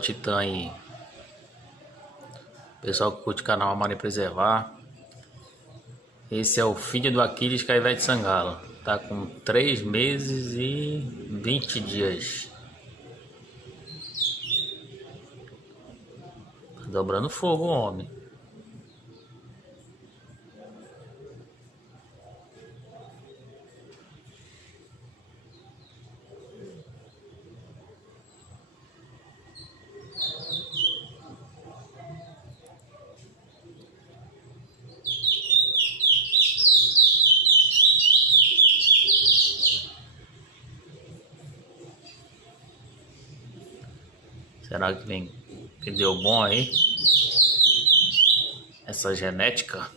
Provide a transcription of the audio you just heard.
Titã aí. Pessoal que curte o canal Amar e Preservar. Esse é o filho do Aquiles Caivete Sangalo. Tá com 3 meses e 20 dias. Tá dobrando fogo o homem. Será que deu bom aí? Essa genética?